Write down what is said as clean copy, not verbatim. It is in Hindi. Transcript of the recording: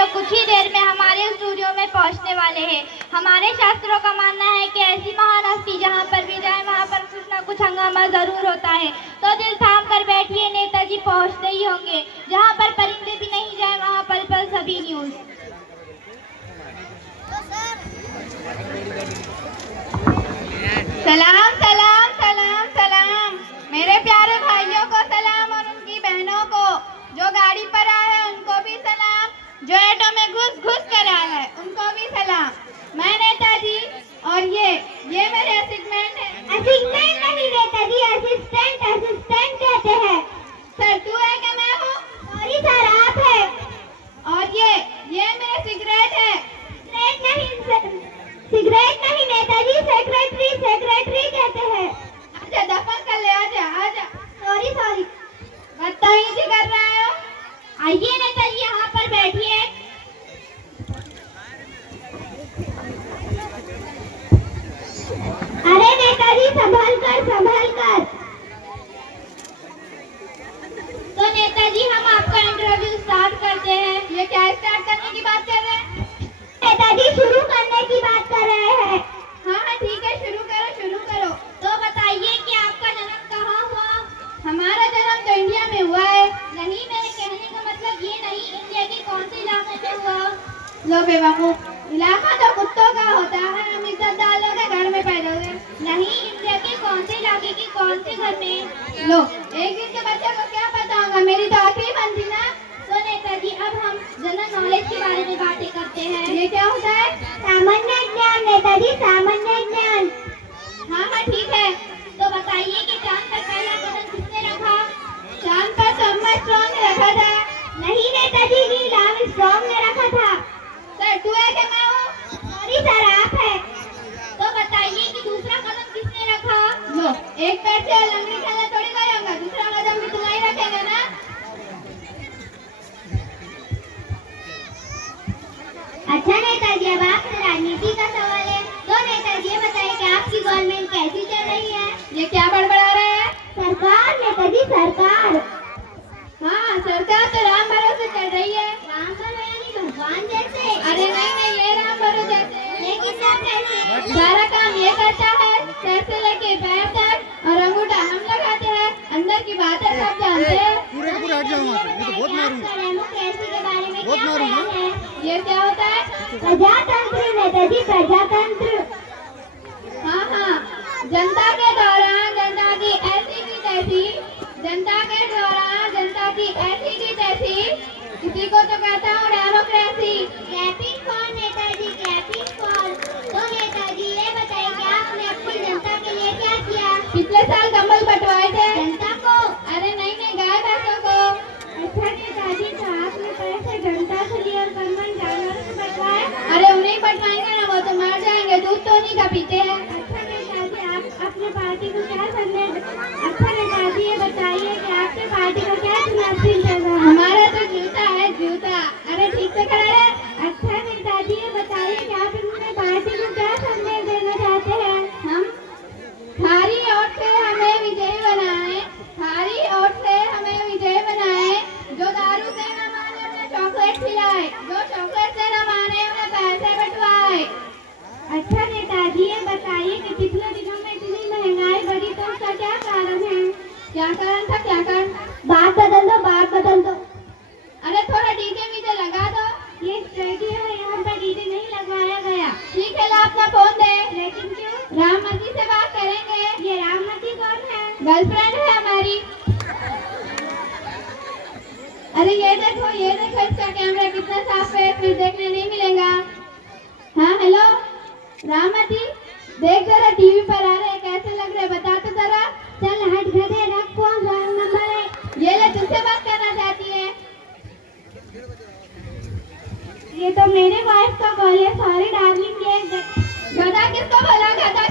जो कुछ ही देर में हमारे स्टूडियो में पहुंचने वाले हैं। हमारे शास्त्रों का मानना है कि ऐसी महान हस्ती जहां पर भी जाए वहां पर कुछ न कुछ हंगामा जरूर होता है। तो दिल थाम कर बैठिए, नेताजी पहुंचते ही होंगे। जहां पर परिंदे भी नहीं जाए वहां पल पल सभी न्यूज। सलाम सलाम सलाम सलाम मेरे प्यारे भाइयों को सलाम और उनकी बहनों को। जो गाड़ी पर आए हैं उनको भी सलाम, जो ऑटो में घुस घुस कर आए हैं उनको भी सलाम। मैं नेताजी और ये मेरे असिस्टेंट हैं। असिस्टेंट नहीं नेताजी, असिस्टेंट असिस्टेंट कहते हैं। सर तू है कि मैं हूँ? सॉरी सर, आप है। और ये मेरे सिगरेट है। सिगरेट नहीं नेताजी, सेक्रेटरी सेक्रेटरी कहते हैं। अच्छा दफन कर ले, आजा आजा। Sorry sorry. बदतमीजी कर रहे हो। आइए नेताजी यहाँ पर बैठिए। अरे नेताजी संभल कर संभल कर। तो नेताजी हम आपका इंटरव्यू स्टार्ट करते हैं। ये क्या स्टार्ट करने की बात कर रहे हैं? नेताजी शुरू करने की बात कर रहे हैं। हाँ ठीक है, शुरू करो। तो बताइए कि आपका जन्म कहाँ हुआ? हमारा जन्म तो इंडिया में हुआ है। नहीं, मेरे कहने का मतलब ये नहीं, इंडिया के कौन से इलाके में हुआ? लो बेवकूफ, इलाका तो कुत्तों का होता है, हम इज्जतदार लोग हैं, घर में पैदा हुए। नहीं, इंडिया के कौन से इलाके के कौन से घर में? लो एक दिन के बच्चे को क्या पता होगा, मेरी तो आखिरी बनती ना। तो नेताजी अब हम जनरल नॉलेज के बारे में बातें करते हैं। ये क्या होता है? सामान्य ज्ञान नेताजी, सामान्य ज्ञान। हाँ ठीक है। तो बताइए कि चांद पर पहला कदम किसने रखा? चांद पर तो आर्मस्ट्रांग ने रखा था। नहीं नेताजी, नील आर्मस्ट्रांग ने रखा था। सर तू है कि मैं हूँ? सॉरी सर, आप है। तो बताइए कि दूसरा कदम किसने रखा? लो एक पैर से लंगड़ी खेलने थोड़ी गए होगा, दूसरा कदम भी तुम्हारी रखेगा ना। अच्छा नेताजी, अब आपसे राजनीति का सवाल है। तो नेताजी ये बताइए कि आपकी गवर्नमेंट कैसी चल रही है? ये क्या बड़बड़ा रहे हैं? सरकार नेताजी, सरकार। हाँ सरकार तो राम भरोसे चल रही है। राम भरोसे यानी भगवान जैसे? अरे नहीं, ये राम भरोसे जैसे। लेकिन सर कैसे? सारा काम ये करता है, सर से लेके पैर तक, और अंगूठा हम लगाते हैं, अंदर की बातें सब जानते हैं। पूरे हट जाओ वहाँ से, मैं तो बहुत मारूंगा। डेमोक्रेसी के बारे में बहुत क्या मारूंगा। ख्याल है? ये क्या होता है? प्रजातंत्र नेताजी, प्रजातंत्र। हाँ जनता के दौरान जनता की ऐसी की तैसी, जनता के दौरान जनता की ऐसी की तैसी, किसी को तो कहता हूँ democracy. Clapping for Netaji, clapping for. तो नेताजी ये बताइए कि आपने अपनी जनता के लिए क्या किया? पिछले साल कंबल बंटवाए थे। जनता को? अरे नहीं, गाय भैंसों को। अच्छा नेताजी, तो आपने पैसे जनता से लिए और कंबल जानवरों से बंटवाए? अरे उन्हें बंटवाएंगे ना, वो तो मर जाएंगे, दूध तो उन्हीं का पीते हैं। अच्छा नेताजी, आप अपने पार्टी को क्या संदेश? अच्छा नेताजी ये बताइए कि आपके पार्टी को क्या चुनाव चिन्ह चल रहा है? हमारा तो जूता है, जूता। अरे ठीक से खड़ा रहे। अच्छा नेताजी ये बताइए कि आप अपने पार्टी को क्या संदेश देना चाहते हैं? हम थारी ओट से हमें विजयी बनाए, थारी ओट से हमें विजयी बनाए। जो दारू से न माने उन्हें चॉकलेट खिलाए, जो चॉकलेट से न माने उन्हें पैसे बंटवाए। अच्छा नेताजी ये बताइए कि पिछले दिनों में इतनी महंगाई बढ़ी तो उसका क्या कारण है? क्या कारण था, क्या कारण? बात बदल दो, बात बदल दो। अरे थोड़ा डीजे वीजे लगा दो। ये स्टूडियो है, यहाँ पर डीजे नहीं लगवाया गया। ठीक है, ला अपना फोन दे। लेकिन क्यों? राममती से बात करेंगे। ये राममती कौन है? गर्लफ्रेंड है हमारी। अरे ये देखो इसका कैमरा कितना साफ है, फिर देखने नहीं मिलेगा। हाँ हेलो राममती, देख जरा टीवी पर आ रहे हैं, कैसे लग रहे बता तो जरा। चल हट गधे, रख कौन रॉन्ग नंबर है? ये ले, तुमसे बात करना चाहती है। ये तो मेरे वाइफ का कॉल है। सॉरी डार्लिंग, ये गधा किसको बोला, गधा